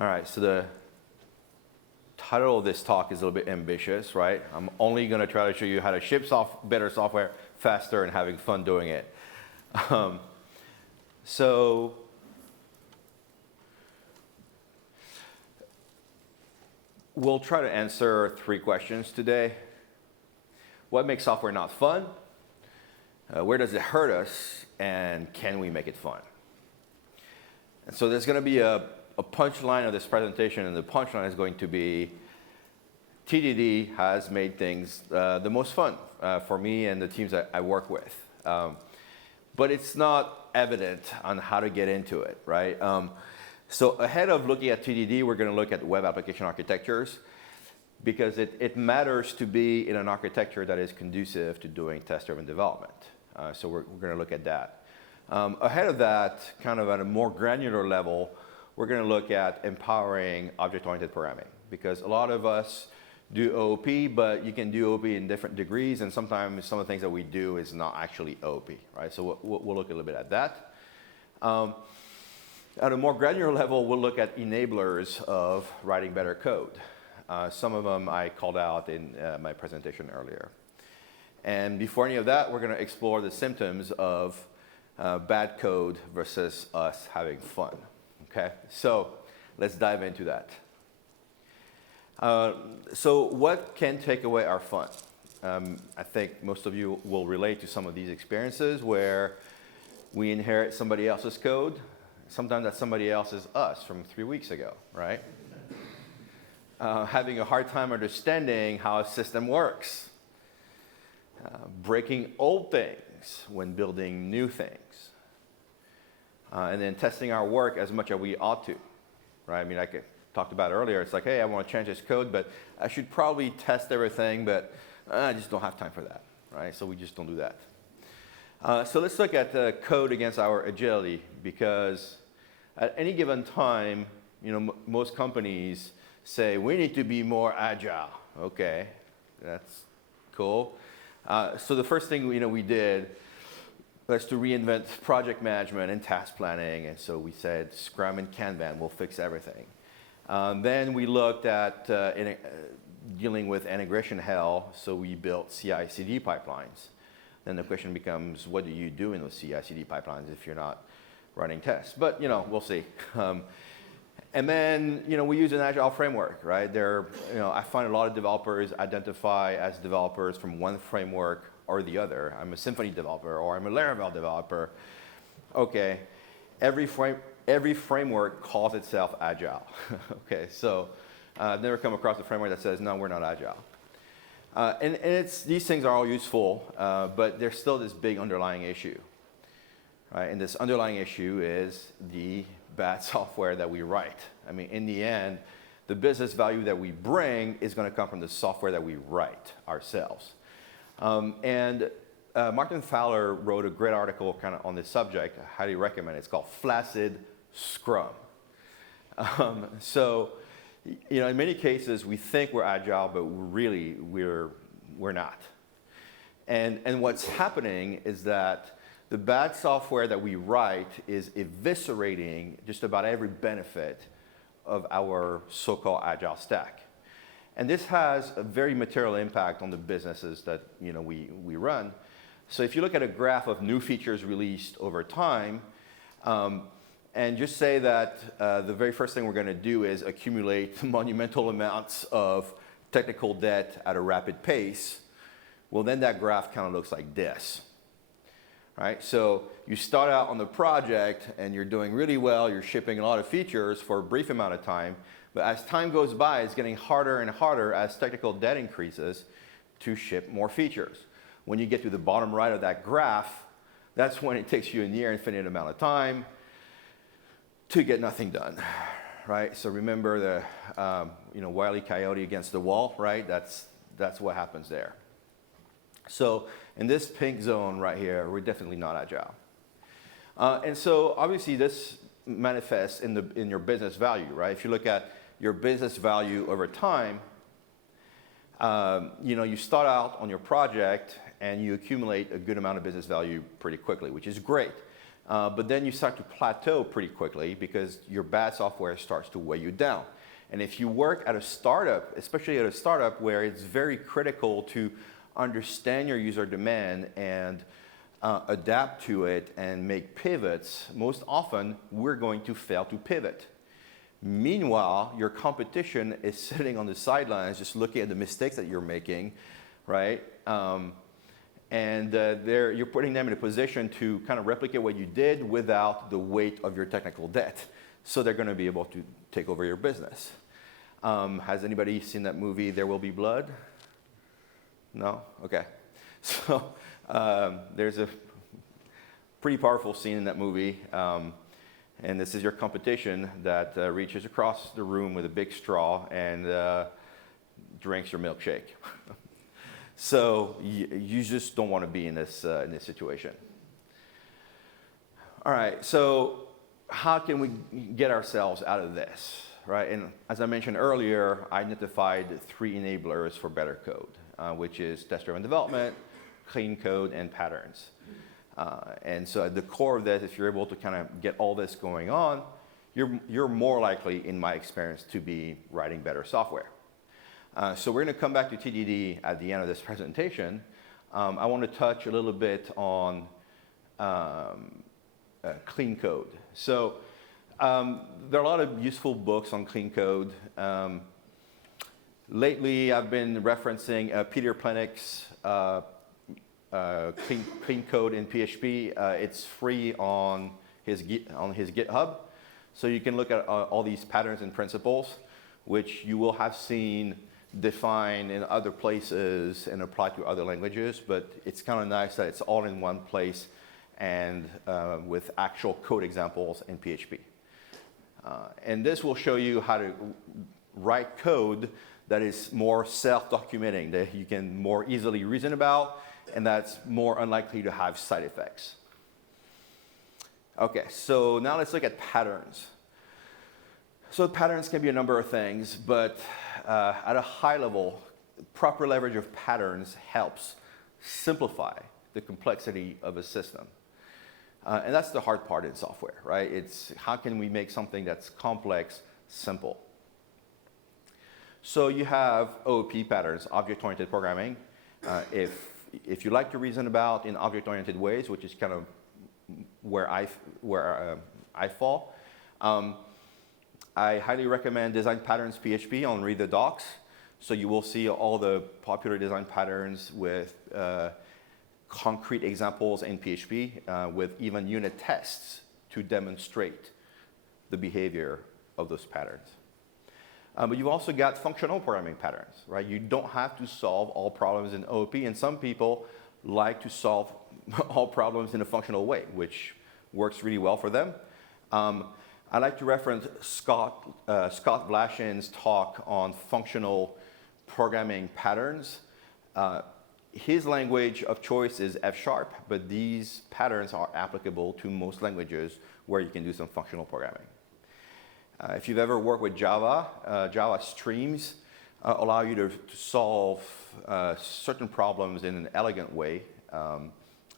All right, so the title of this talk is a little bit ambitious, right? I'm only going to try to show you how to ship better software faster and having fun doing it. So we'll try to answer 3 questions today. What makes software not fun? Where does it hurt us? And can we make it fun? And so there's going to be a punchline of this presentation, and the punchline is going to be TDD has made things the most fun for me and the teams that I work with. But it's not evident on how to get into it, right? So ahead of looking at TDD, we're going to look at web application architectures, because it matters to be in an architecture that is conducive to doing test-driven development. So we're going to look at that. Ahead of that, kind of at a more granular level, we're going to look at empowering object-oriented programming, because a lot of us do OOP, but you can do OOP in different degrees, and sometimes some of the things that we do is not actually OOP, right? So we'll look a little bit at that. At a more granular level, we'll look at enablers of writing better code. Some of them I called out in my presentation earlier. And before any of that, we're going to explore the symptoms of bad code versus us having fun. Okay, so let's dive into that. So what can take away our fun? I think most of you will relate to some of these experiences where we inherit somebody else's code. Sometimes that somebody else is us from 3 weeks ago, right? Having a hard time understanding how a system works. Breaking old things when building new things. And then testing our work as much as we ought to, right? I mean, like I talked about earlier, it's like, hey, I want to change this code, but I should probably test everything, but I just don't have time for that, right? So we just don't do that. So let's look at code against our agility, because at any given time, you know, most companies say, we need to be more agile. Okay, that's cool. So the first thing we did was to reinvent project management and task planning. And so we said, Scrum and Kanban will fix everything. Then we looked at dealing with integration hell. So we built CI/CD pipelines. Then the question becomes, what do you do in those CI/CD pipelines if you're not running tests? But, we'll see. And then, we use an Agile framework, right? I find a lot of developers identify as developers from one framework or the other. I'm a Symfony developer, or I'm a Laravel developer. Okay, every framework calls itself Agile. Okay, so I've never come across a framework that says, no, we're not Agile. And these things are all useful, but there's still this big underlying issue, right? And this underlying issue is the bad software that we write. I mean, in the end, the business value that we bring is going to come from the software that we write ourselves. And Martin Fowler wrote a great article kind of on this subject. I highly recommend it. It's called Flaccid Scrum. So, in many cases, we think we're agile, but really we're not. And what's happening is that the bad software that we write is eviscerating just about every benefit of our so-called Agile Stack. And this has a very material impact on the businesses that we run. So if you look at a graph of new features released over time, and just say that the very first thing we're going to do is accumulate monumental amounts of technical debt at a rapid pace, well, then that graph kind of looks like this. Right? So you start out on the project and you're doing really well, you're shipping a lot of features for a brief amount of time, but as time goes by, it's getting harder and harder as technical debt increases to ship more features. When you get to the bottom right of that graph, that's when it takes you a near infinite amount of time to get nothing done, right? So remember the Wile E. Coyote against the wall, right? That's what happens there. So in this pink zone right here, we're definitely not agile. And so obviously this manifests in your business value, right? If you look at your business value over time, you start out on your project and you accumulate a good amount of business value pretty quickly, which is great. But then you start to plateau pretty quickly because your bad software starts to weigh you down. And if you work at a startup, especially at a startup where it's very critical to understand your user demand and adapt to it and make pivots, most often we're going to fail to pivot. Meanwhile, your competition is sitting on the sidelines just looking at the mistakes that you're making, right? You're putting them in a position to kind of replicate what you did without the weight of your technical debt. So they're going to be able to take over your business. Has anybody seen that movie, There Will Be Blood? No? Okay. So there's a pretty powerful scene in that movie. And this is your competition that reaches across the room with a big straw and drinks your milkshake. So you just don't want to be in this situation. All right, so how can we get ourselves out of this, right? And as I mentioned earlier, I identified 3 enablers for better code, which is test-driven development, clean code, and patterns. And so at the core of this, if you're able to kind of get all this going on, you're more likely, in my experience, to be writing better software. So we're going to come back to TDD at the end of this presentation. I want to touch a little bit on clean code. So there are a lot of useful books on clean code. Lately, I've been referencing Peter Plenick's clean code in PHP. It's free on his GitHub. So you can look at all these patterns and principles, which you will have seen defined in other places and applied to other languages, but it's kind of nice that it's all in one place and with actual code examples in PHP. And this will show you how to write code that is more self-documenting, that you can more easily reason about, and that's more unlikely to have side effects. Okay, so now let's look at patterns. So patterns can be a number of things, but at a high level, proper leverage of patterns helps simplify the complexity of a system. And that's the hard part in software, right? It's how can we make something that's complex simple? So you have OOP patterns, object-oriented programming. If you like to reason about in object-oriented ways, which is kind of where I fall, I highly recommend Design Patterns PHP on Read the Docs. So you will see all the popular design patterns with concrete examples in PHP with even unit tests to demonstrate the behavior of those patterns. But you've also got functional programming patterns, right? You don't have to solve all problems in OOP, and some people like to solve all problems in a functional way, which works really well for them. I like to reference Scott Blashin's talk on functional programming patterns. His language of choice is F#, but these patterns are applicable to most languages where you can do some functional programming. If you've ever worked with Java, Java streams allow you to solve certain problems in an elegant way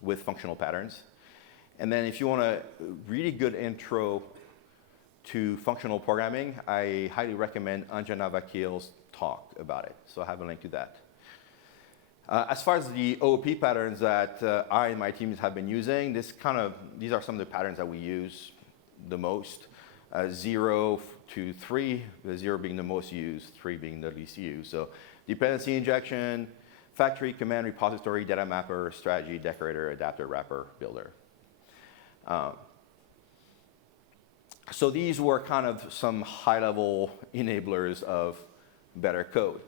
with functional patterns. And then if you want a really good intro to functional programming, I highly recommend Anjana Vakil's talk about it. So I have a link to that. As far as the OOP patterns that I and my teams have been using, these are some of the patterns that we use the most. 0 to 3, 0 being the most used, 3 being the least used. So dependency injection, factory, command, repository, data mapper, strategy, decorator, adapter, wrapper, builder. So these were kind of some high-level enablers of better code.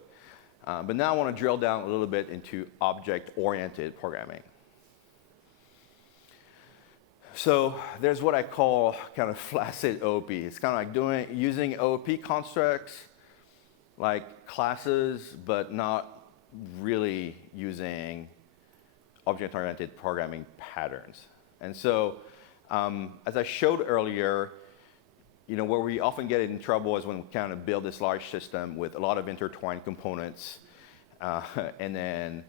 But now I want to drill down a little bit into object-oriented programming. So there's what I call kind of flaccid OOP. It's kind of like using OOP constructs like classes, but not really using object-oriented programming patterns. And so as I showed earlier, where we often get in trouble is when we kind of build this large system with a lot of intertwined components. And then,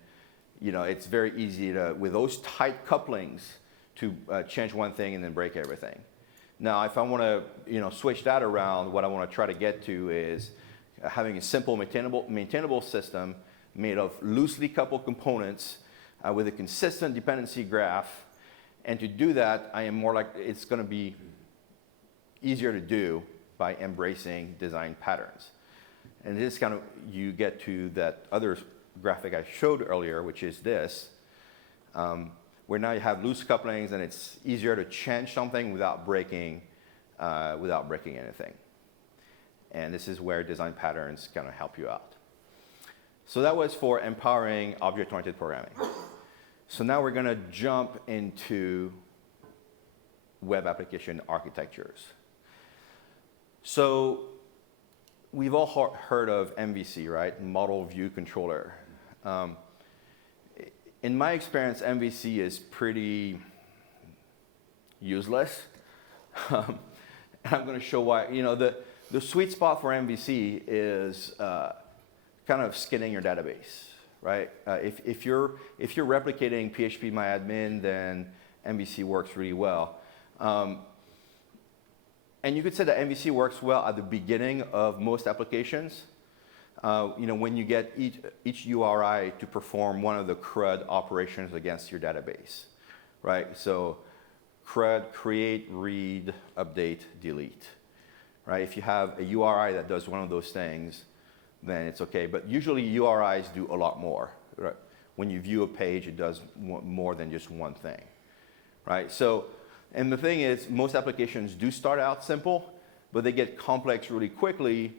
it's very easy with those tight couplings, to change one thing and then break everything. Now, if I want to switch that around, what I want to try to get to is having a simple maintainable system made of loosely coupled components with a consistent dependency graph. And to do that, I am more like it's going to be easier to do by embracing design patterns. And this kind of, you get to that other graphic I showed earlier, which is this, where now you have loose couplings and it's easier to change something without breaking anything. And this is where design patterns kind of help you out. So that was for empowering object-oriented programming. So now we're going to jump into web application architectures. So we've all heard of MVC, right? Model View Controller. In my experience, MVC is pretty useless. And I'm going to show why. The sweet spot for MVC is kind of skinning your database, right? If you're replicating PHP MyAdmin, then MVC works really well. And you could say that MVC works well at the beginning of most applications. When you get each URI to perform one of the CRUD operations against your database, right? So CRUD, create, read, update, delete, right? If you have a URI that does one of those things, then it's okay. But usually URIs do a lot more, right? When you view a page, it does more than just one thing, right? So, and the thing is, most applications do start out simple, but they get complex really quickly.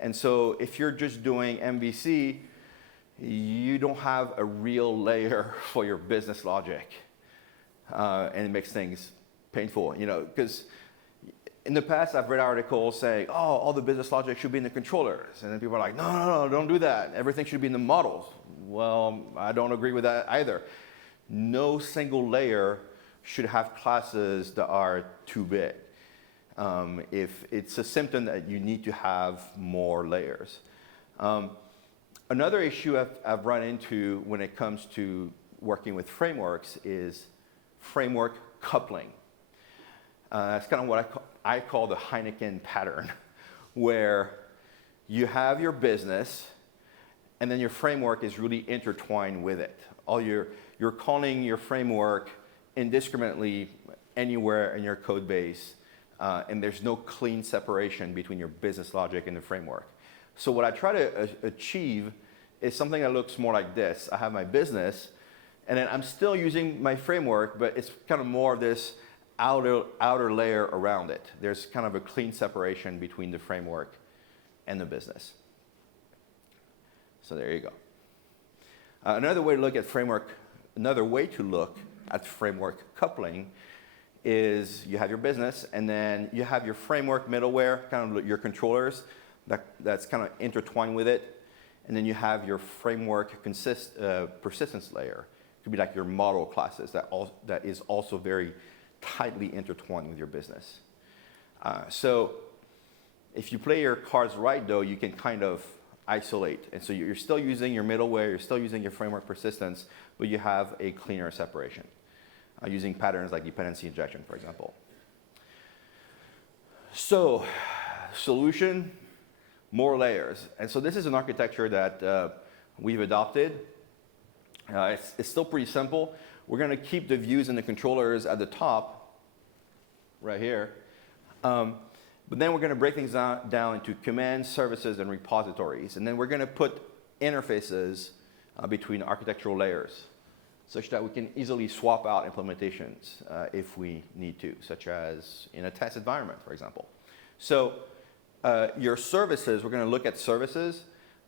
And so if you're just doing MVC, you don't have a real layer for your business logic. And it makes things painful, because in the past, I've read articles saying, oh, all the business logic should be in the controllers. And then people are like, no, don't do that. Everything should be in the models. Well, I don't agree with that either. No single layer should have classes that are too big. If it's a symptom that you need to have more layers. Another issue I've run into when it comes to working with frameworks is framework coupling. That's kind of what I call the Heineken pattern, where you have your business and then your framework is really intertwined with it. You're calling your framework indiscriminately anywhere in your code base, and there's no clean separation between your business logic and the framework. So what I try to achieve is something that looks more like this. I have my business, and then I'm still using my framework, but it's kind of more of this outer layer around it. There's kind of a clean separation between the framework and the business. So there you go. Another way to look at framework coupling is you have your business, and then you have your framework middleware, kind of your controllers that's kind of intertwined with it, and then you have your framework persistence layer. It could be like your model classes that is also very tightly intertwined with your business. So if you play your cards right, though, you can kind of isolate. And so you're still using your middleware, you're still using your framework persistence, but you have a cleaner separation using patterns like dependency injection, for example. So solution, more layers. And so this is an architecture that we've adopted. It's still pretty simple. We're going to keep the views and the controllers at the top, right here. But then we're going to break things down into commands, services, and repositories. And then we're going to put interfaces between architectural layers, such that we can easily swap out implementations if we need to, such as in a test environment, for example. So your services, we're going to look at services.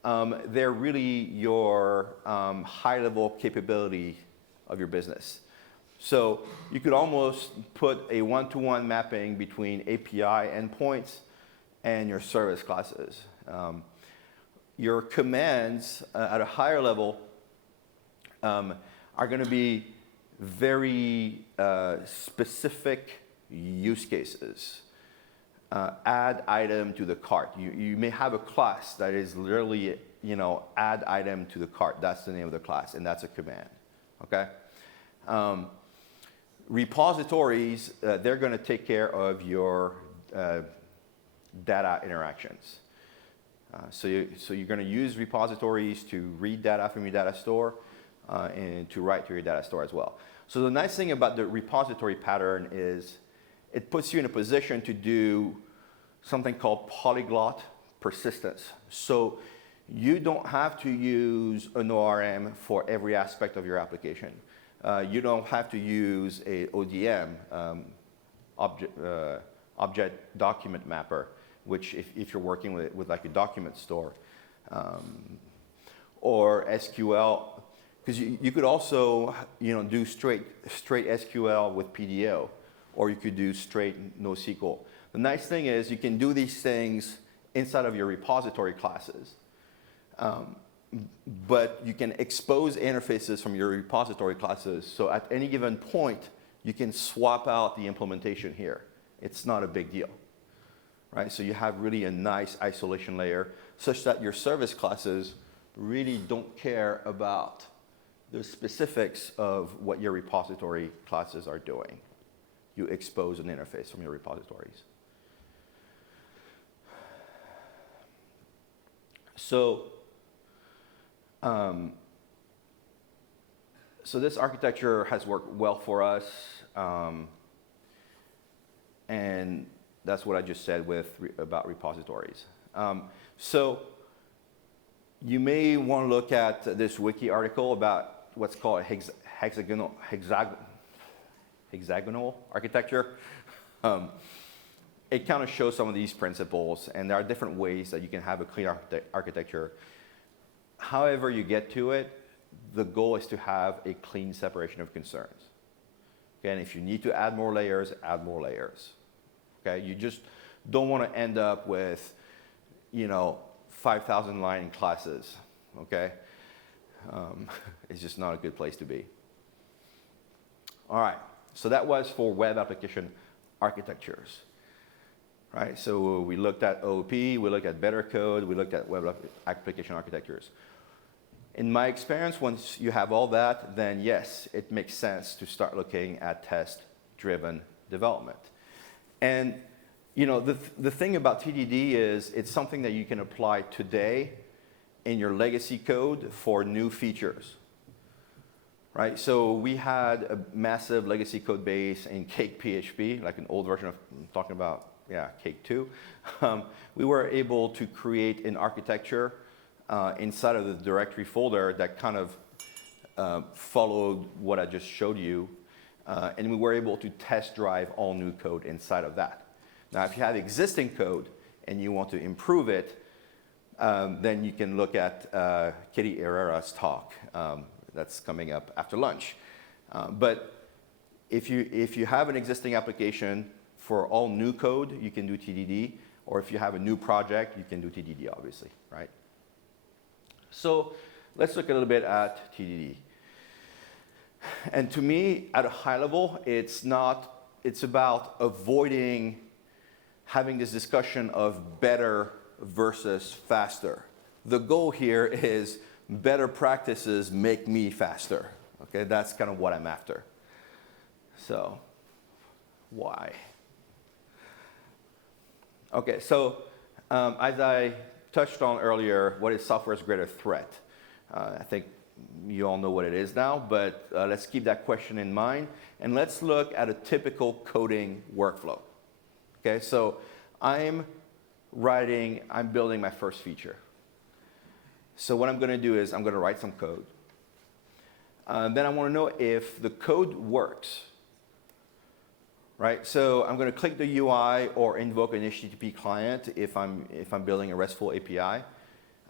They're really your high-level capability of your business. So you could almost put a one-to-one mapping between API endpoints and your service classes. Your commands at a higher level are going to be very specific use cases. Add item to the cart. You may have a class that is literally, add item to the cart. That's the name of the class, and that's a command. Okay. repositories, they're going to take care of your data interactions. So you're going to use repositories to read data from your data store and to write to your data store as well. So the nice thing about the repository pattern is it puts you in a position to do something called polyglot persistence. So you don't have to use an ORM for every aspect of your application. You don't have to use a ODM, object document mapper, which if you're working with like a document store, or SQL, because you could also do straight SQL with PDO, or you could do straight NoSQL. The nice thing is you can do these things inside of your repository classes, but you can expose interfaces from your repository classes. So at any given point, you can swap out the implementation here. It's not a big deal, right? So you have really a nice isolation layer such that your service classes really don't care about the specifics of what your repository classes are doing. You expose an interface from your repositories. So this architecture has worked well for us, and that's what I just said about repositories. So you may want to look at this wiki article about what's called hexagonal architecture. It kind of shows some of these principles, and there are different ways that you can have a clean architecture. However you get to it, the goal is to have a clean separation of concerns. Okay, and if you need to add more layers, add more layers. Okay, you just don't want to end up with, 5,000 line classes. Okay, it's just not a good place to be. All right, so that was for web application architectures. Right, so we looked at OOP, we looked at better code, we looked at web application architectures. In my experience, once you have all that, then yes, it makes sense to start looking at test-driven development. And the thing about TDD is it's something that you can apply today in your legacy code for new features. Right, so we had a massive legacy code base in Cake PHP, like an old version of, I'm talking about, Cake 2. We were able to create an architecture inside of the directory folder that kind of followed what I just showed you, and we were able to test drive all new code inside of that. Now, if you have existing code and you want to improve it, then you can look at Kitty Herrera's talk. That's coming up after lunch. But if you have an existing application, for all new code, you can do TDD, or if you have a new project, you can do TDD, obviously, right? So let's look a little bit at TDD. And to me, at a high level, it's about avoiding having this discussion of better versus faster. The goal here is better practices make me faster. Okay, that's kind of what I'm after. So, why? Okay, so as I touched on earlier, what is software's greatest threat? I think you all know what it is now, but let's keep that question in mind, and let's look at a typical coding workflow. Okay, so I'm building my first feature. So what I'm going to do is I'm going to write some code. Then I want to know if the code works. Right, so I'm going to click the UI or invoke an HTTP client if I'm building a RESTful API,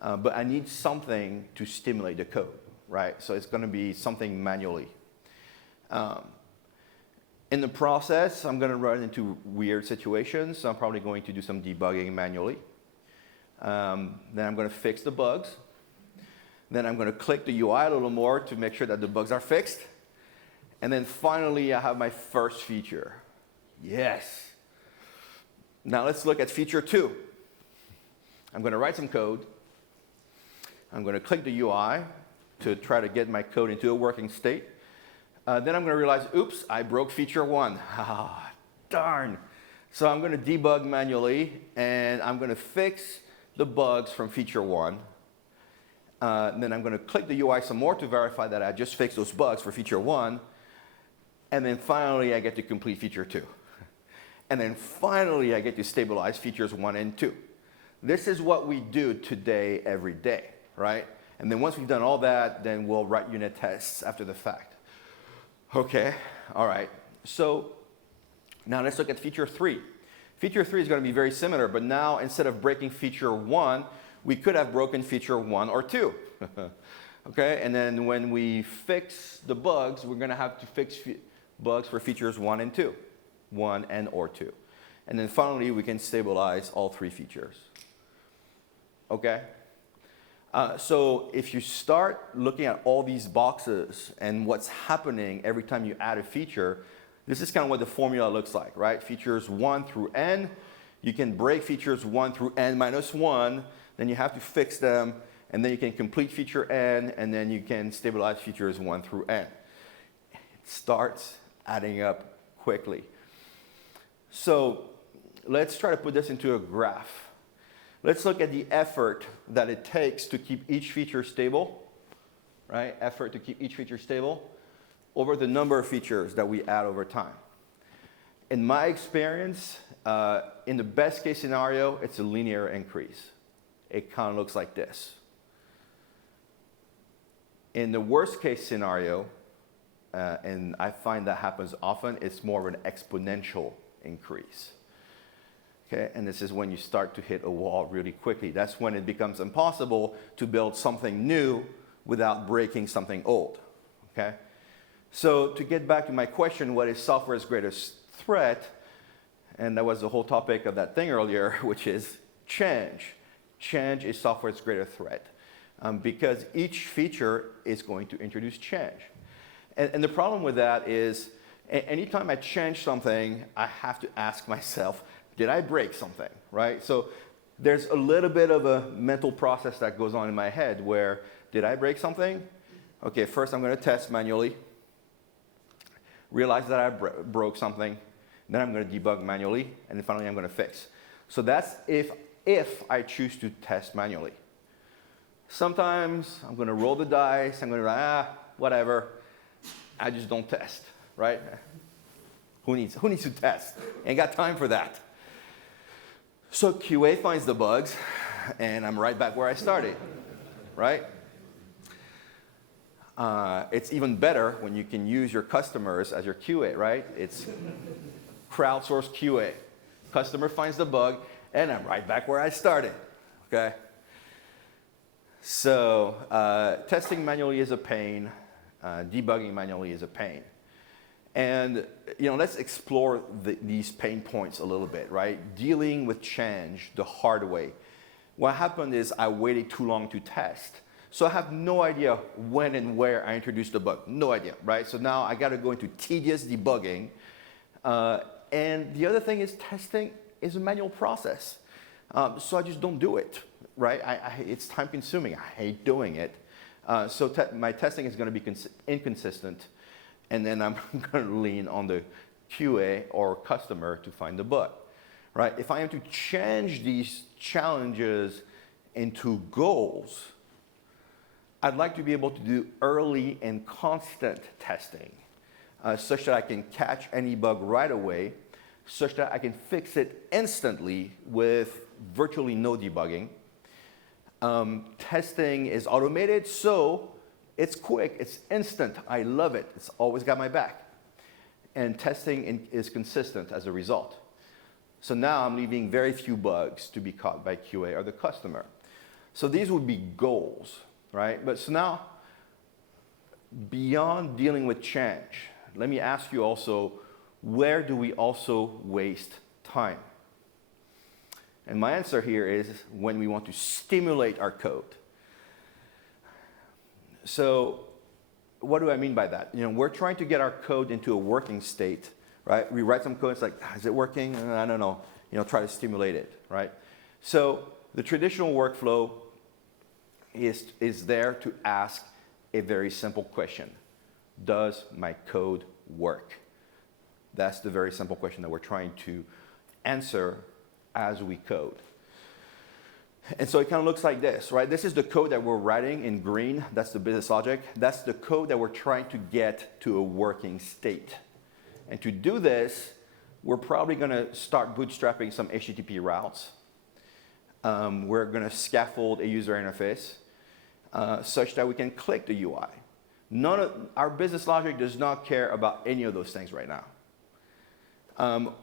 but I need something to stimulate the code, right? So it's going to be something manually. In the process, I'm going to run into weird situations, so I'm probably going to do some debugging manually. Then I'm going to fix the bugs. Then I'm going to click the UI a little more to make sure that the bugs are fixed. And then finally, I have my first feature. Yes. Now let's look at feature 2. I'm going to write some code. I'm going to click the UI to try to get my code into a working state. Then I'm going to realize, oops, I broke feature 1. Ah, darn. So I'm going to debug manually, and I'm going to fix the bugs from feature 1. Then I'm going to click the UI some more to verify that I just fixed those bugs for feature 1. And then finally, I get to complete feature 2. And then finally, I get to stabilize features 1 and 2. This is what we do today, every day, right? And then once we've done all that, then we'll write unit tests after the fact. Okay, all right. So now let's look at feature 3. Feature 3 is going to be very similar, but now instead of breaking feature 1, we could have broken feature 1 or 2. Okay, and then when we fix the bugs, we're going to have to fix bugs for features 1 and 2, 1 and or 2. And then finally, we can stabilize all 3 features. Okay? So if you start looking at all these boxes and what's happening every time you add a feature, this is kind of what the formula looks like, right? Features 1 through n, you can break features 1 through n minus 1, then you have to fix them, and then you can complete feature n, and then you can stabilize features 1 through n. It starts adding up quickly. So let's try to put this into a graph. Let's look at the effort that it takes to keep each feature stable, right? Effort to keep each feature stable over the number of features that we add over time. In my experience, in the best case scenario, it's a linear increase. It kind of looks like this. In the worst case scenario, and I find that happens often, it's more of an exponential increase. Okay, and this is when you start to hit a wall really quickly. That's when it becomes impossible to build something new without breaking something old. Okay? So to get back to my question, what is software's greatest threat? And that was the whole topic of that thing earlier, which is change. Change is software's greatest threat because each feature is going to introduce change. And the problem with that is anytime I change something, I have to ask myself, did I break something, right? So there's a little bit of a mental process that goes on in my head where, did I break something? Okay, first I'm going to test manually, realize that I broke something, then I'm going to debug manually, and then finally I'm going to fix. So that's if I choose to test manually. Sometimes I'm going to roll the dice, I'm going to whatever, I just don't test, right? Who needs to test? Ain't got time for that. So QA finds the bugs, and I'm right back where I started, right? It's even better when you can use your customers as your QA, right? It's crowdsourced QA. Customer finds the bug, and I'm right back where I started, okay? So testing manually is a pain. Debugging manually is a pain. And let's explore these pain points a little bit, right? Dealing with change the hard way. What happened is I waited too long to test. So I have no idea when and where I introduced the bug. No idea, right? So now I got to go into tedious debugging. And the other thing is testing is a manual process. So I just don't do it, right? It's time consuming. I hate doing it. So my testing is going to be inconsistent. And then I'm going to lean on the QA or customer to find the bug, right? If I am to change these challenges into goals, I'd like to be able to do early and constant testing such that I can catch any bug right away, such that I can fix it instantly with virtually no debugging. Testing is automated, so it's quick, it's instant, I love it, it's always got my back. And testing is consistent as a result. So now I'm leaving very few bugs to be caught by QA or the customer. So these would be goals, right? But so now, beyond dealing with change, let me ask you also, where do we also waste time? And my answer here is when we want to stimulate our code. So what do I mean by that? We're trying to get our code into a working state, right? We write some code, it's like, is it working? I don't know. Try to stimulate it, right? So the traditional workflow is there to ask a very simple question. does my code work? That's the very simple question that we're trying to answer as we code. And so it kind of looks like this, right? This is the code that we're writing in green. That's the business logic. That's the code that we're trying to get to a working state. And to do this, we're probably going to start bootstrapping some HTTP routes. We're going to scaffold a user interface such that we can click the UI. Our business logic does not care about any of those things right now.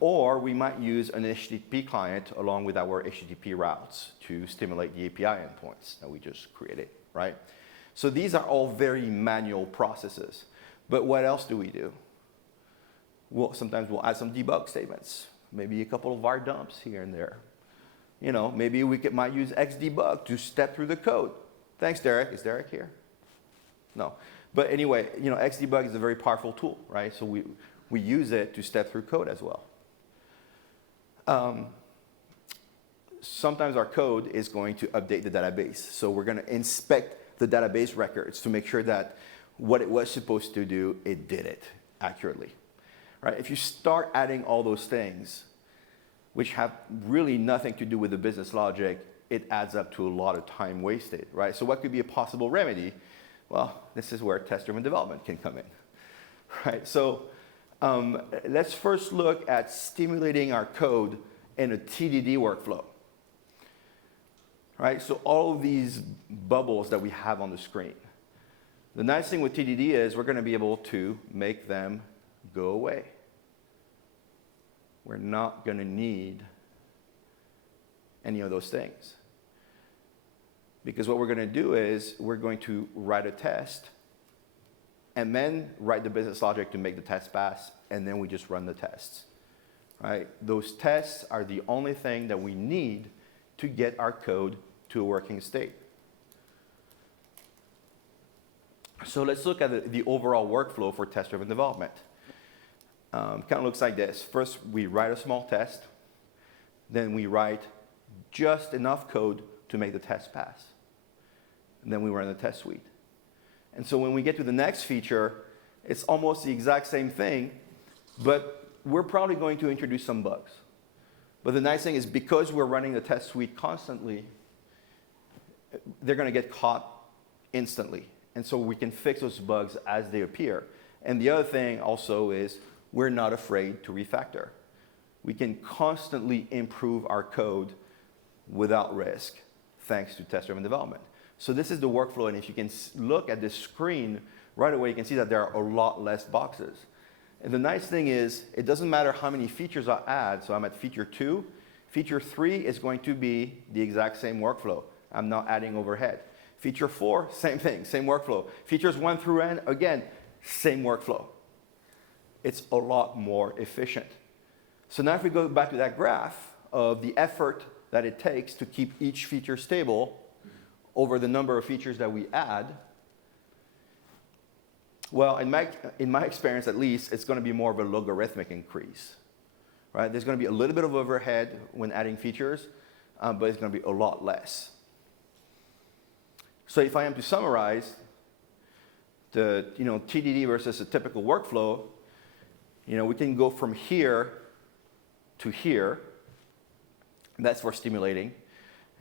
Or we might use an HTTP client along with our HTTP routes to stimulate the API endpoints that we just created, right? So these are all very manual processes. But what else do we do? Well, sometimes we'll add some debug statements, maybe a couple of var dumps here and there. You know, maybe we might use xdebug to step through the code. Thanks, Derek. Is Derek here? No. But anyway, you know, xdebug is a very powerful tool, right? So we use it to step through code as well. Sometimes our code is going to update the database. So we're going to inspect the database records to make sure that what it was supposed to do, it did it accurately. Right? If you start adding all those things, which have really nothing to do with the business logic, it adds up to a lot of time wasted, right? So what could be a possible remedy? Well, this is where test-driven development can come in, right? So let's first look at stimulating our code in a TDD workflow, right? So all of these bubbles that we have on the screen. The nice thing with TDD is we're going to be able to make them go away. We're not going to need any of those things. Because what we're going to do is we're going to write a test and then write the business logic to make the test pass, and then we just run the tests. Right? Those tests are the only thing that we need to get our code to a working state. So let's look at the overall workflow for test-driven development. Kind of looks like this. First, we write a small test. Then we write just enough code to make the test pass. And then we run the test suite. And so when we get to the next feature, it's almost the exact same thing, but we're probably going to introduce some bugs. But the nice thing is because we're running the test suite constantly, they're going to get caught instantly. And so we can fix those bugs as they appear. And the other thing also is we're not afraid to refactor. We can constantly improve our code without risk thanks to test-driven development. So this is the workflow, and if you can look at this screen right away, you can see that there are a lot less boxes. And the nice thing is it doesn't matter how many features I add. So I'm at feature 2. Feature 3 is going to be the exact same workflow. I'm not adding overhead. Feature 4, same thing, same workflow. Features 1 through n, again, same workflow. It's a lot more efficient. So now if we go back to that graph of the effort that it takes to keep each feature stable over the number of features that we add, well, in my experience at least, it's going to be more of a logarithmic increase. Right? There's going to be a little bit of overhead when adding features, but it's going to be a lot less. So if I am to summarize the TDD versus a typical workflow, we can go from here to here. That's for stimulating.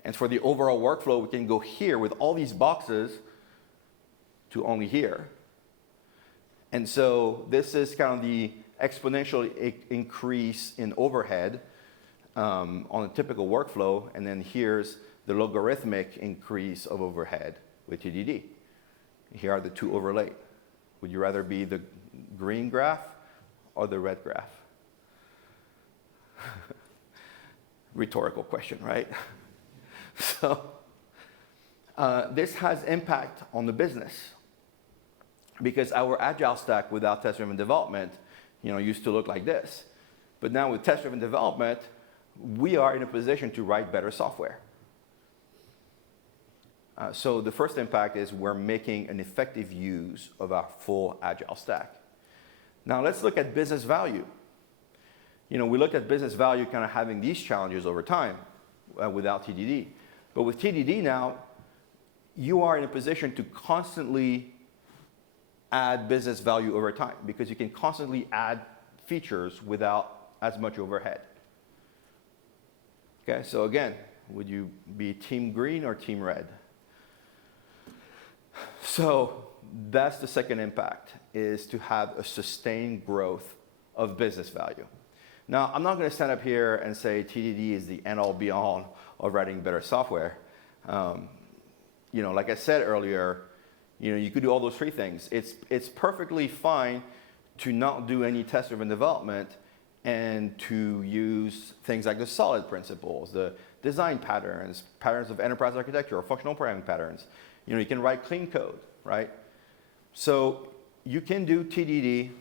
And for the overall workflow, we can go here with all these boxes to only here. And so this is kind of the exponential increase in overhead on a typical workflow. And then here's the logarithmic increase of overhead with TDD. Here are the two overlaid. Would you rather be the green graph or the red graph? Rhetorical question, right? So this has impact on the business because our Agile Stack without test-driven development, used to look like this. But now with test-driven development, we are in a position to write better software. So the first impact is we're making an effective use of our full Agile Stack. Now let's look at business value. We looked at business value kind of having these challenges over time without TDD. But with TDD now, you are in a position to constantly add business value over time because you can constantly add features without as much overhead. Okay, so again, would you be team green or team red? So that's the second impact, is to have a sustained growth of business value. Now, I'm not going to stand up here and say TDD is the end-all be-all of writing better software. Like I said earlier, you could do all those three things. It's perfectly fine to not do any test-driven development and to use things like the solid principles, the design patterns, patterns of enterprise architecture, or functional programming patterns. You can write clean code, right? So you can do TDD.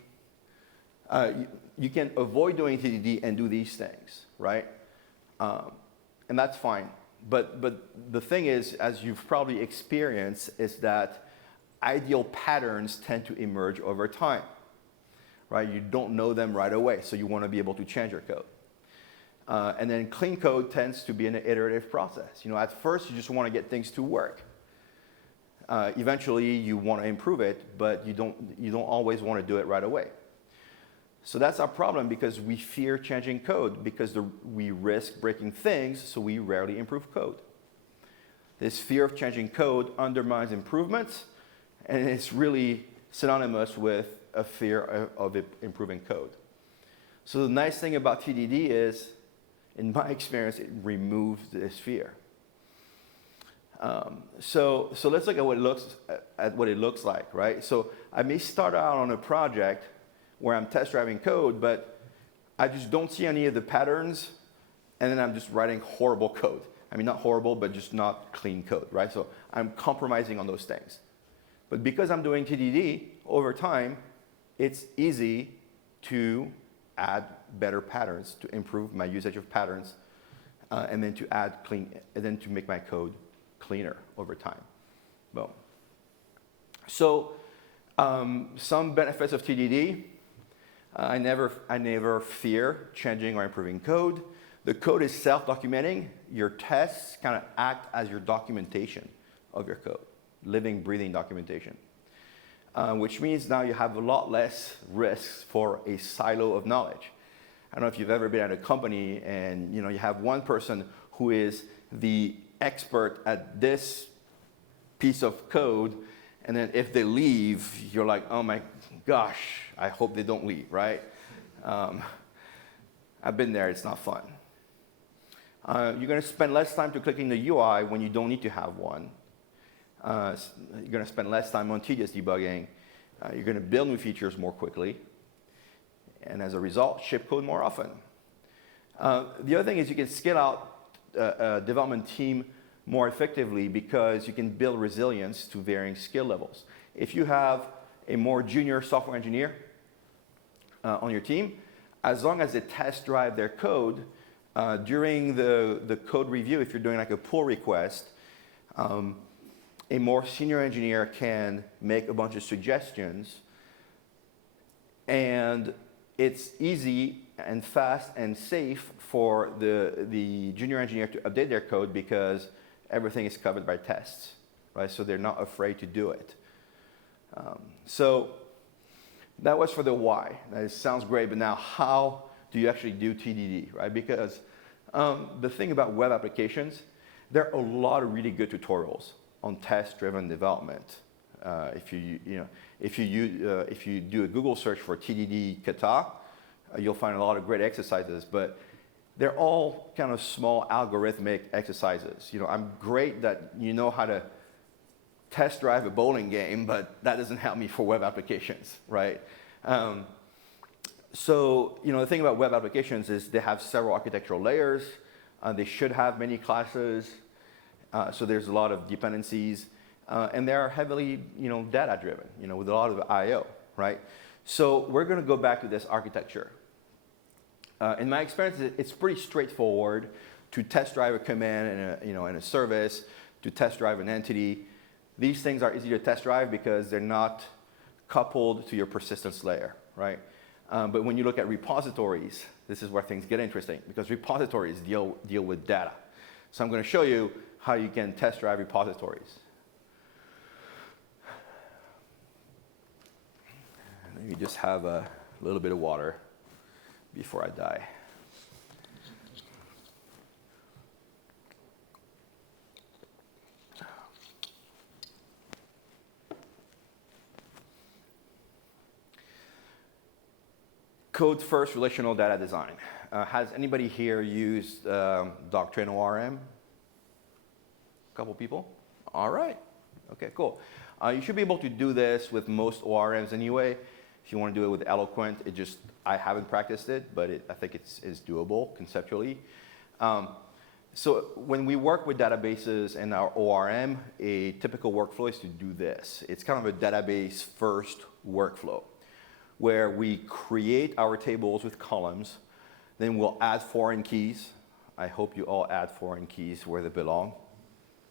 You can avoid doing TDD and do these things, right? And that's fine. But the thing is, as you've probably experienced, is that ideal patterns tend to emerge over time, right? You don't know them right away, so you want to be able to change your code. And then clean code tends to be an iterative process. At first, you just want to get things to work. Eventually, you want to improve it, but you don't always want to do it right away. So that's our problem, because we fear changing code because we risk breaking things, so we rarely improve code. This fear of changing code undermines improvements, and it's really synonymous with a fear of improving code. So the nice thing about TDD is, in my experience, it removes this fear. So let's look at what it looks like, right? So I may start out on a project where I'm test driving code, but I just don't see any of the patterns, and then I'm just writing horrible code. I mean, not horrible, but just not clean code, right? So I'm compromising on those things. But because I'm doing TDD, over time, it's easy to add better patterns, to improve my usage of patterns, and then to make my code cleaner over time. Boom. So some benefits of TDD. I never fear changing or improving code. The code is self-documenting. Your tests kind of act as your documentation of your code, living, breathing documentation, which means now you have a lot less risks for a silo of knowledge. I don't know if you've ever been at a company and you have one person who is the expert at this piece of code, and then if they leave, you're like, oh my gosh, I hope they don't leave, right? I've been there, it's not fun. You're going to spend less time to clicking the UI when you don't need to have one. You're going to spend less time on tedious debugging. You're going to build new features more quickly. And as a result, ship code more often. The other thing is you can scale out a development team more effectively because you can build resilience to varying skill levels. If you have a more junior software engineer on your team, as long as they test drive their code, during the code review, if you're doing like a pull request, a more senior engineer can make a bunch of suggestions, and it's easy and fast and safe for the junior engineer to update their code because everything is covered by tests, right? So they're not afraid to do it. So that was for the why. It sounds great, but now how do you actually do TDD, right? Because the thing about web applications, there are a lot of really good tutorials on test-driven development. If you do a Google search for TDD kata, you'll find a lot of great exercises, but they're all kind of small algorithmic exercises. I'm great that you know how to test drive a bowling game, but that doesn't help me for web applications, right? So the thing about web applications is they have several architectural layers. They should have many classes. So there's a lot of dependencies. And they are heavily data-driven, with a lot of I/O, right? So we're going to go back to this architecture. In my experience, it's pretty straightforward to test drive a command in a service, to test drive an entity. These things are easy to test drive because they're not coupled to your persistence layer, right? But when you look at repositories, this is where things get interesting because repositories deal with data. So I'm going to show you how you can test drive repositories. Let me just have a little bit of water before I die. Code first relational data design. Has anybody here used Doctrine ORM? A couple people? All right. Okay, cool. You should be able to do this with most ORMs anyway. If you want to do it with Eloquent, I haven't practiced it, but I think it's doable conceptually. So when we work with databases in our ORM, a typical workflow is to do this. It's kind of a database first workflow, where we create our tables with columns, then we'll add foreign keys. I hope you all add foreign keys where they belong.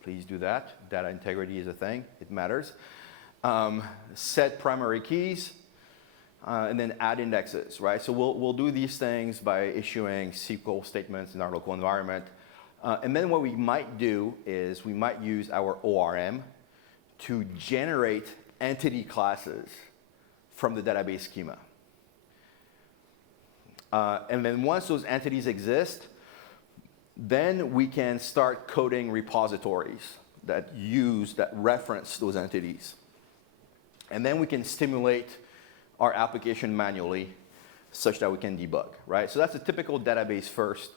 Please do that. Data integrity is a thing. It matters. Set primary keys, and then add indexes, right? So we'll do these things by issuing SQL statements in our local environment. And then what we might do is we might use our ORM to generate entity classes from the database schema. And then once those entities exist, then we can start coding repositories that reference those entities. And then we can stimulate our application manually such that we can debug, right? So that's a typical database first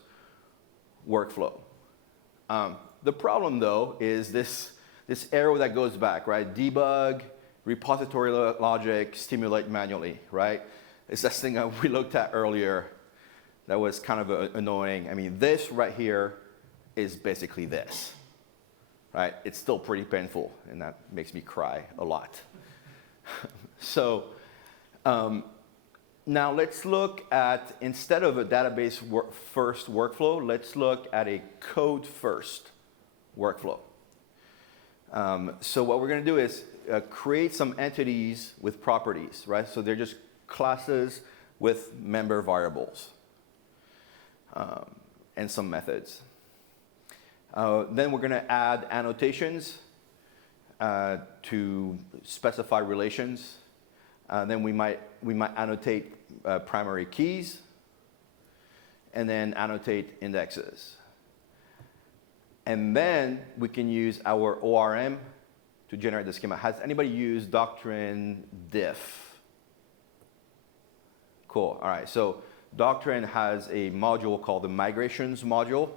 workflow. The problem though is this arrow that goes back, right? Debug, repository logic, stimulate manually, right? It's that thing that we looked at earlier that was kind of annoying. I mean, this right here is basically this, right? It's still pretty painful, and that makes me cry a lot. So now let's look at, instead of a database first workflow, let's look at a code first workflow. So what we're going to do is create some entities with properties, right? So they're just classes with member variables and some methods. Then we're going to add annotations to specify relations. Then we might annotate primary keys, and then annotate indexes. And then we can use our ORM to generate the schema. Has anybody used Doctrine diff? Cool. All right. So Doctrine has a module called the migrations module,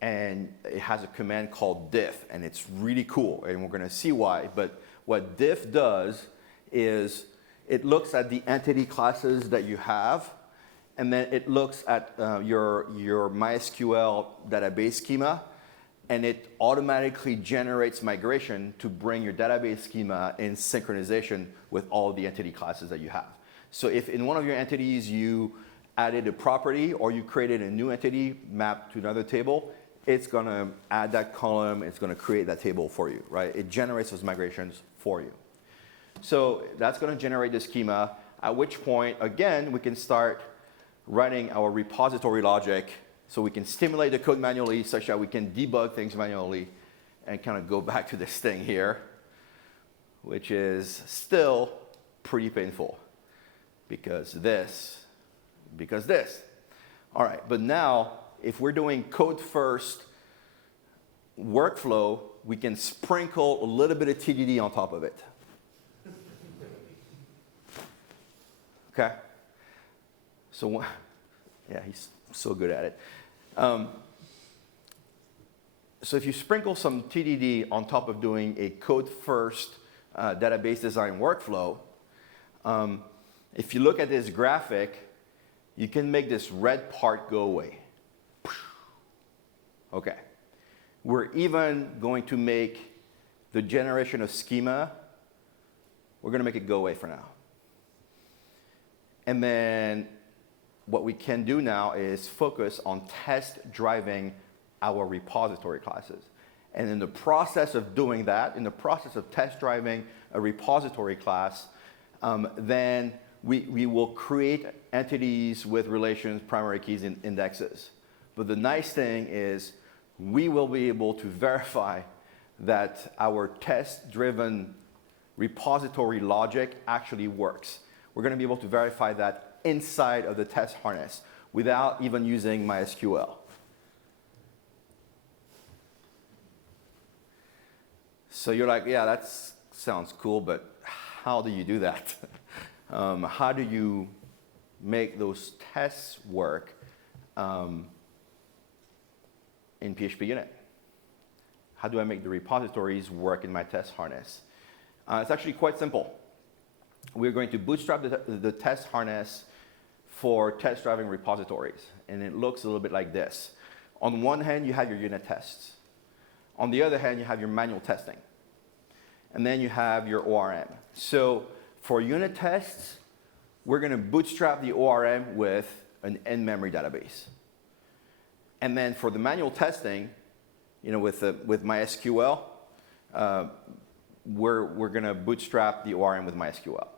and it has a command called diff, and it's really cool, and we're going to see why. But what diff does is it looks at the entity classes that you have, and then it looks at your MySQL database schema, and it automatically generates migration to bring your database schema in synchronization with all the entity classes that you have. So if in one of your entities you added a property or you created a new entity mapped to another table, it's going to add that column, it's going to create that table for you, right? It generates those migrations for you. So that's going to generate the schema, at which point, again, we can start running our repository logic so we can stimulate the code manually such that we can debug things manually and kind of go back to this thing here, which is still pretty painful because this. All right, but now if we're doing code first workflow, we can sprinkle a little bit of TDD on top of it. Okay? So, yeah, he's so good at it. So if you sprinkle some TDD on top of doing a code first database design workflow, if you look at this graphic, you can make this red part go away. Okay. We're even going to make the generation of schema, we're going to make it go away for now. And then what we can do now is focus on test driving our repository classes. And in the process of doing that, in the process of test driving a repository class, then we will create entities with relations, primary keys, and indexes. But the nice thing is we will be able to verify that our test-driven repository logic actually works. we're going to be able to verify that inside of the test harness without even using MySQL. So you're like, yeah, that sounds cool, but how do you do that? How do you make those tests work in PHP unit? How do I make the repositories work in my test harness? It's actually quite simple. We're going to bootstrap the test harness for test driving repositories, and it looks a little bit like this. On one hand, you have your unit tests. On the other hand, you have your manual testing. And then you have your ORM. So for unit tests, we're going to bootstrap the ORM with an in-memory database. And then for the manual testing, with MySQL, we're going to bootstrap the ORM with MySQL.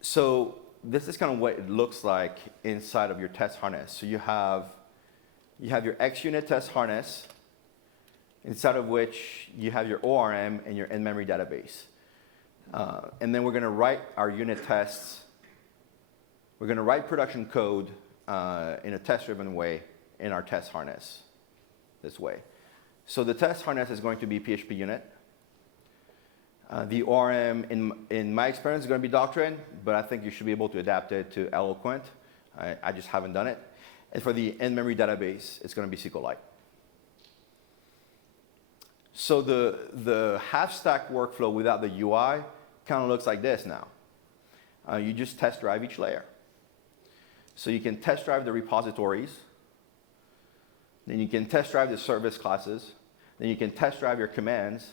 So this is kind of what it looks like inside of your test harness. So you have your XUnit test harness, inside of which you have your ORM and your in-memory database. And then we're going to write our unit tests. We're going to write production code in a test-driven way in our test harness this way. So the test harness is going to be PHP unit. The ORM, in my experience, is going to be Doctrine, but I think you should be able to adapt it to Eloquent. I just haven't done it. And for the in-memory database, it's going to be SQLite. So the half-stack workflow without the UI kind of looks like this now. You just test drive each layer. So you can test drive the repositories. Then you can test drive the service classes. Then you can test drive your commands.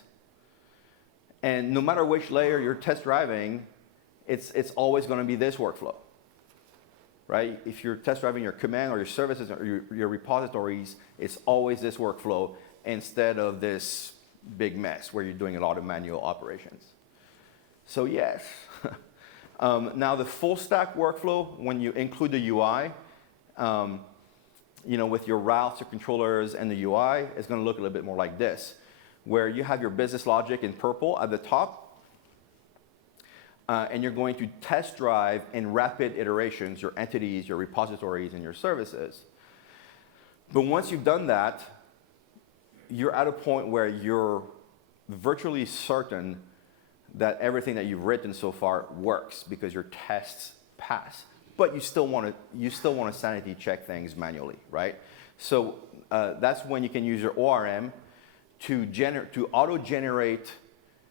And no matter which layer you're test driving, it's always going to be this workflow, right? If you're test driving your command or your services or your repositories, it's always this workflow instead of this big mess where you're doing a lot of manual operations. So yes. Now the full stack workflow, when you include the UI, with your routes, your controllers, and the UI, is going to look a little bit more like this, where you have your business logic in purple at the top, and you're going to test drive in rapid iterations your entities, your repositories, and your services. But once you've done that, you're at a point where you're virtually certain that everything that you've written so far works because your tests pass. But you still want to sanity check things manually, right? So that's when you can use your ORM to auto-generate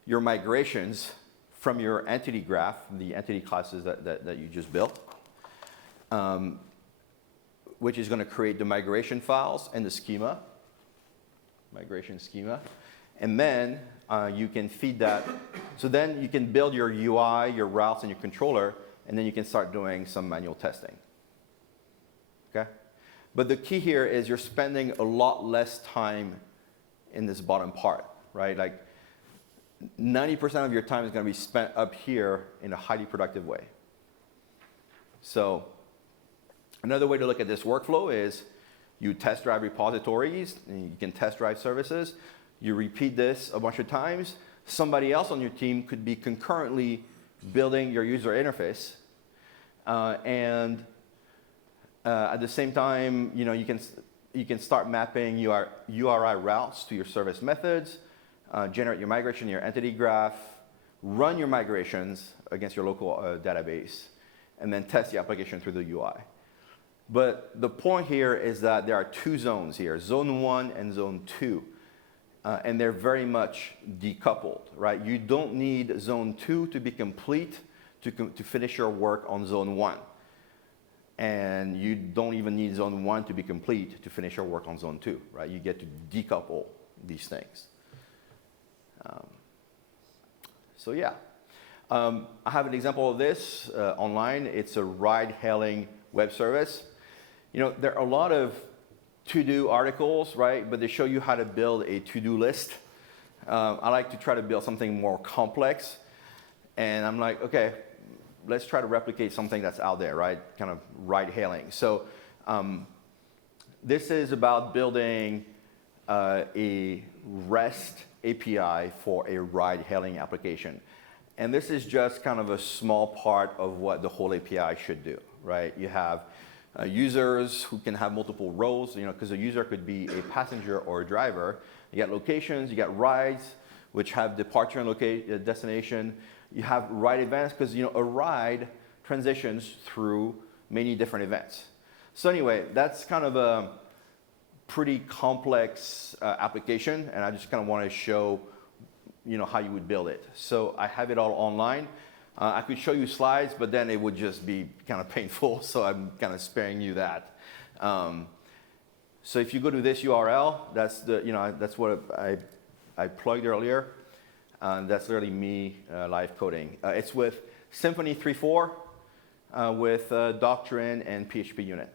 your migrations from your entity graph, the entity classes that you just built, which is going to create the migration files and the schema, migration schema. And then you can feed that. So then you can build your UI, your routes, and your controller, and then you can start doing some manual testing. Okay? But the key here is you're spending a lot less time in this bottom part, right? Like 90% of your time is going to be spent up here in a highly productive way. So another way to look at this workflow is you test drive repositories, and you can test drive services. You repeat this a bunch of times. Somebody else on your team could be concurrently building your user interface. And at the same time, you can start mapping your URI routes to your service methods, generate your migration, your entity graph, run your migrations against your local database, and then test the application through the UI. But the point here is that there are two zones here, Zone 1 and Zone 2. And they're very much decoupled, right? You don't need Zone 2 to be complete to finish your work on Zone 1. And you don't even need Zone 1 to be complete to finish your work on Zone 2, right? You get to decouple these things. So yeah. I have an example of this online. It's a ride-hailing web service. There are a lot of to-do articles, right? But they show you how to build a to-do list. I like to try to build something more complex. And I'm like, okay, let's try to replicate something that's out there, right? Kind of ride-hailing. So this is about building a REST API for a ride-hailing application. And this is just kind of a small part of what the whole API should do, right? You have users who can have multiple roles, because a user could be a passenger or a driver. You got locations, you got rides, which have departure and destination. You have ride events, because a ride transitions through many different events. So anyway, that's kind of a pretty complex application, and I just kind of want to show how you would build it. So I have it all online. I could show you slides, but then it would just be kind of painful, so I'm kind of sparing you that. So if you go to this URL, that's that's what I plugged earlier. That's literally me live coding. It's with Symfony 3.4 with Doctrine and PHP unit.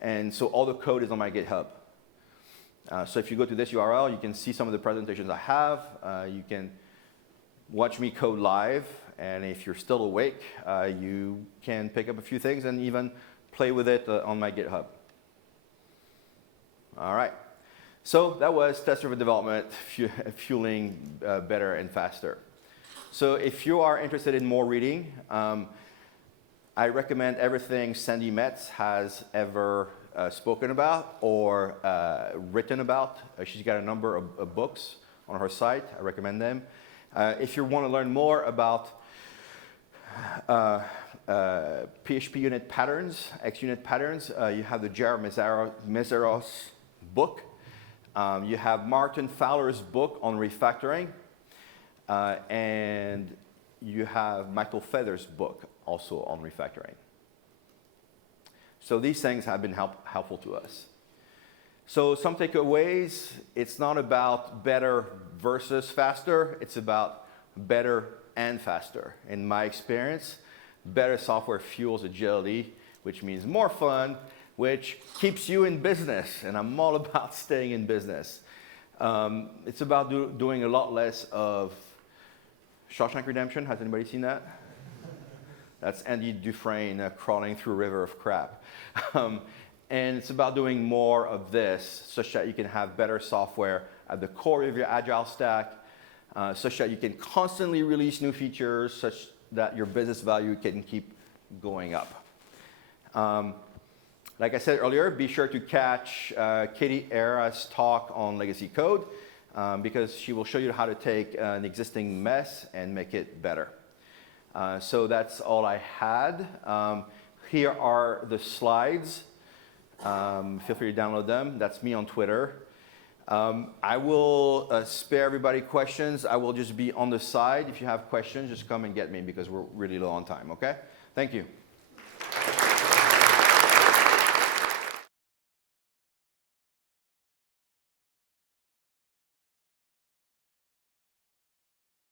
And so all the code is on my GitHub. So if you go to this URL, you can see some of the presentations I have. You can watch me code live, and if you're still awake, you can pick up a few things and even play with it on my GitHub. All right. So that was test-driven development, fueling better and faster. So if you are interested in more reading, I recommend everything Sandy Metz has ever spoken about or written about. She's got a number of books on her site. I recommend them. If you want to learn more about PHP unit patterns, XUnit patterns, you have the Jared Meseros book. You have Martin Fowler's book on refactoring. And you have Michael Feather's book also on refactoring. So these things have been helpful to us. So some takeaways: it's not about better versus faster, it's about better and faster. In my experience, better software fuels agility, which means more fun, which keeps you in business, and I'm all about staying in business. It's about doing a lot less of Shawshank Redemption. Has anybody seen that? That's Andy Dufresne crawling through a river of crap. And it's about doing more of this such that you can have better software at the core of your Agile Stack, such that you can constantly release new features, such that your business value can keep going up. Like I said earlier, be sure to catch Katie Era's talk on legacy code, because she will show you how to take an existing mess and make it better. So that's all I had. Here are the slides. Feel free to download them. That's me on Twitter. I will spare everybody questions. I will just be on the side. If you have questions, just come and get me because we're really low on time, okay? Thank you.